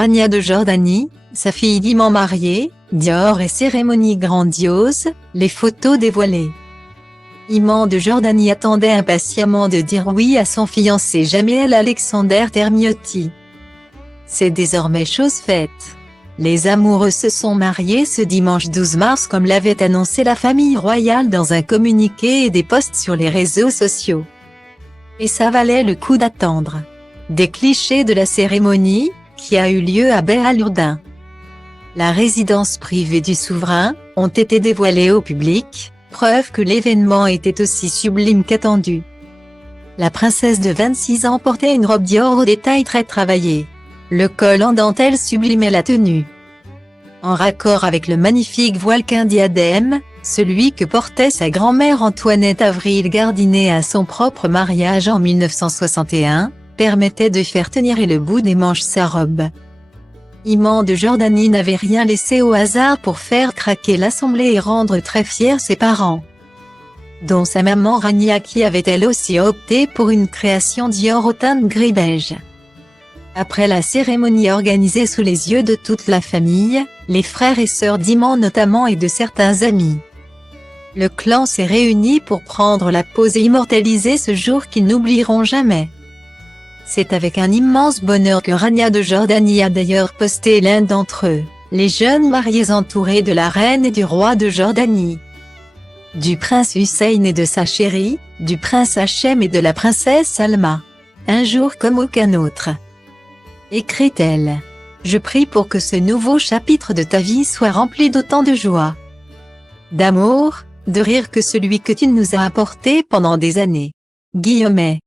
Rania de Jordanie, sa fille Diman mariée, Dior et cérémonie grandiose, les photos dévoilées. Iman de Jordanie attendait impatiemment de dire oui à son fiancé Jamil Alexander Termiotti. C'est désormais chose faite. Les amoureux se sont mariés ce dimanche 12 mars comme l'avait annoncé la famille royale dans un communiqué et des posts sur les réseaux sociaux. Et ça valait le coup d'attendre. Des clichés de la cérémonie, qui a eu lieu à Beit al-Urdin. La résidence privée du souverain, ont été dévoilées au public, preuve que l'événement était aussi sublime qu'attendu. La princesse de 26 ans portait une robe Dior aux détails très travaillés. Le col en dentelle sublimait la tenue. En raccord avec le magnifique voile qu'un diadème, celui que portait sa grand-mère Antoinette Avril Gardinet à son propre mariage en 1961, permettait de faire tenir le bout des manches sa robe. Iman de Jordanie n'avait rien laissé au hasard pour faire craquer l'assemblée et rendre très fiers ses parents, dont sa maman Rania qui avait elle aussi opté pour une création Dior au teint gris beige. Après la cérémonie organisée sous les yeux de toute la famille, les frères et sœurs d'Iman notamment et de certains amis, le clan s'est réuni pour prendre la pause et immortaliser ce jour qu'ils n'oublieront jamais. C'est avec un immense bonheur que Rania de Jordanie a d'ailleurs posté l'un d'entre eux, les jeunes mariés entourés de la reine et du roi de Jordanie, du prince Hussein et de sa chérie, du prince Hachem et de la princesse Salma. Un jour comme aucun autre. Écrit-elle. Je prie pour que ce nouveau chapitre de ta vie soit rempli d'autant de joie, d'amour, de rire que celui que tu nous as apporté pendant des années. Guillemets.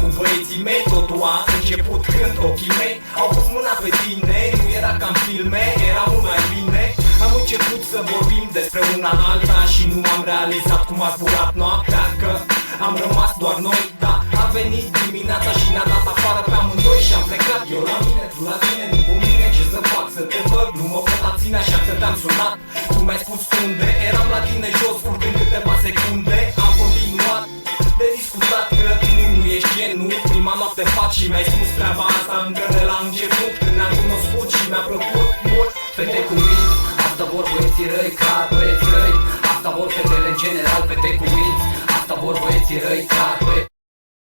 Cu băieții mei totul a început când ochii mei au pus mâna pe tine. Nu era ca în filme, era mult mai bine. Am început să vorbim despre una alta și nu am realizat cum a zburat noaptea, că am rămas doar noi. Da, a venit dimineața și ne-a dat afară pe amândoi și am plecat. Eu la mine, tu la tine, nu cu mine. Ce să fac, să te văd, nu mă pot abține, așa că te-am sunat. Tu mi-ai spus unde, eram la tine jos, urcând câteva secunde. Am continuat de discutat, că tu nu ești genul. Prima noapte în pat și mi-ai spus treaba asta încă de la început. Când ne-am cunoscut și mi-a plăcut mult. Fete cu mine, asta vor băieții răi, car